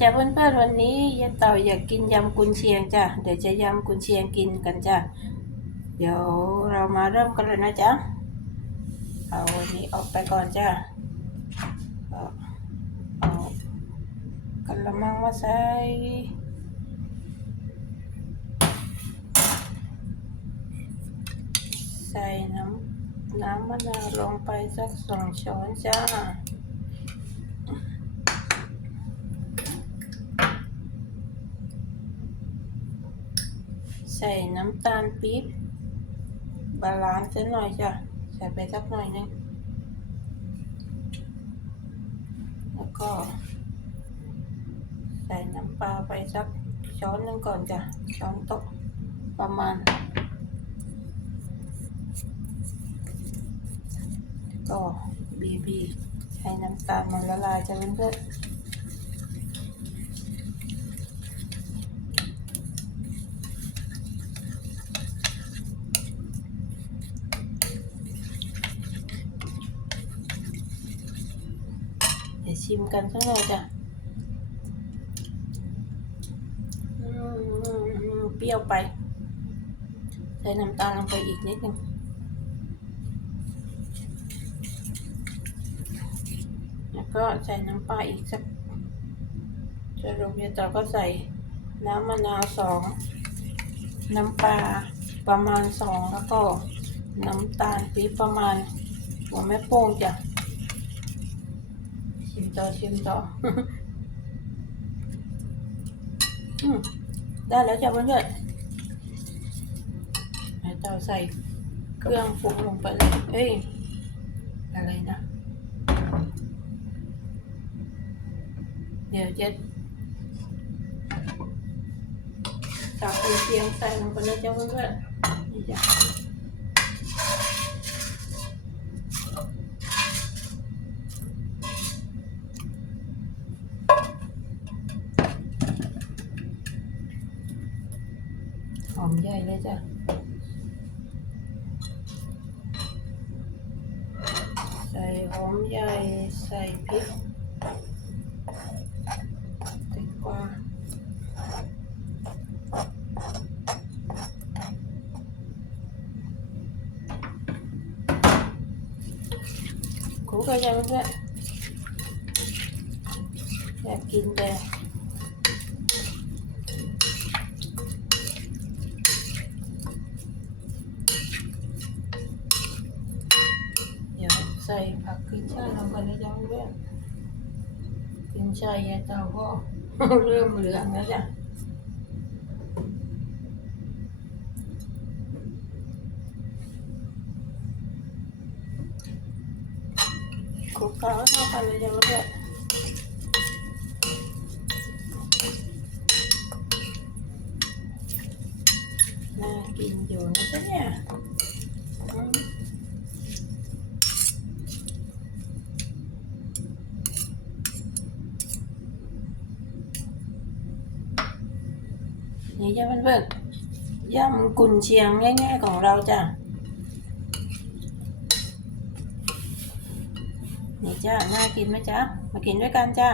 จ้ะเพื่อนๆวันนี้ยายเต่าอยากกินยำกุนเชียงจ้ะเดี๋ยวจะยำกุนเชียงกินกันจ้ะเดี๋ยวเรามาเริ่มกันเลยนะจ๊ะเอาวันนี้ออกไปก่อนจ้ะเอาเอากระมังมาใส่ใส่น้ำน้ำมะนาวลงไปสักสองช้อนจ้า ใส่น้ำตาลปี๊บบาลานซ์สักหน่อยจ้ะ ใส่ไปสักหน่อยหนึง แล้วก็ ใส่น้ำปลาไปสักช้อนหนึ่งก่อนจ้ะ ช้อนโต๊ะประมาณ ก็บีบีให้น้ำตาลมันละลายจ้ะเพื่อนๆ เดี๋ยวชิมกันสักหน่อยจ้ะเปรี้ยวไป ใส่น้ำตาลลงไปอีกนิดนึงแล้วก็ใส่น้ำปลาอีกสักสรุปเนี่ยต่อก็ใส่น้ำมะนาวสองน้ำปลาประมาณสองแล้วก็น้ำตาลปี๊บประมาณหัวแม่โป้งจ้ะ ชิมต่อชิมต่อได้แล้วจ้ะเพื่อนๆให้เตาใส่เครื่องปรุงลงไปเลยเอ้ย อะไรนะ เดี๋ยวจะตักเป็นเตียงใส่ลงไปเลยจ้ะเพื่อนๆนี่จ้ะ อมใหญ่เลยจ้ะใส่หอมใหญ่ใส่พริกแตงกวาคลุกกันยังเพื่อนอยากกินแต่ เดี๋ยวใส่ผักขึ้ นช่ายลงไปเลยจ้ะเพื่อนขึ้นช่ายยายเต่าก็เริ่มเหลืองแล้วจ้ะคลุกเคล้าให้เข้ากันเลยจ้ะเพื่อนน่ากินอยู่นะจ๊ะเนี่ย นี่จ้าเพื่อนๆย่ำกุนเชียงง่าย ๆของเราจ้ะนี่จ้าน่ากินไหมจ้ะมากินด้วยกันจ้า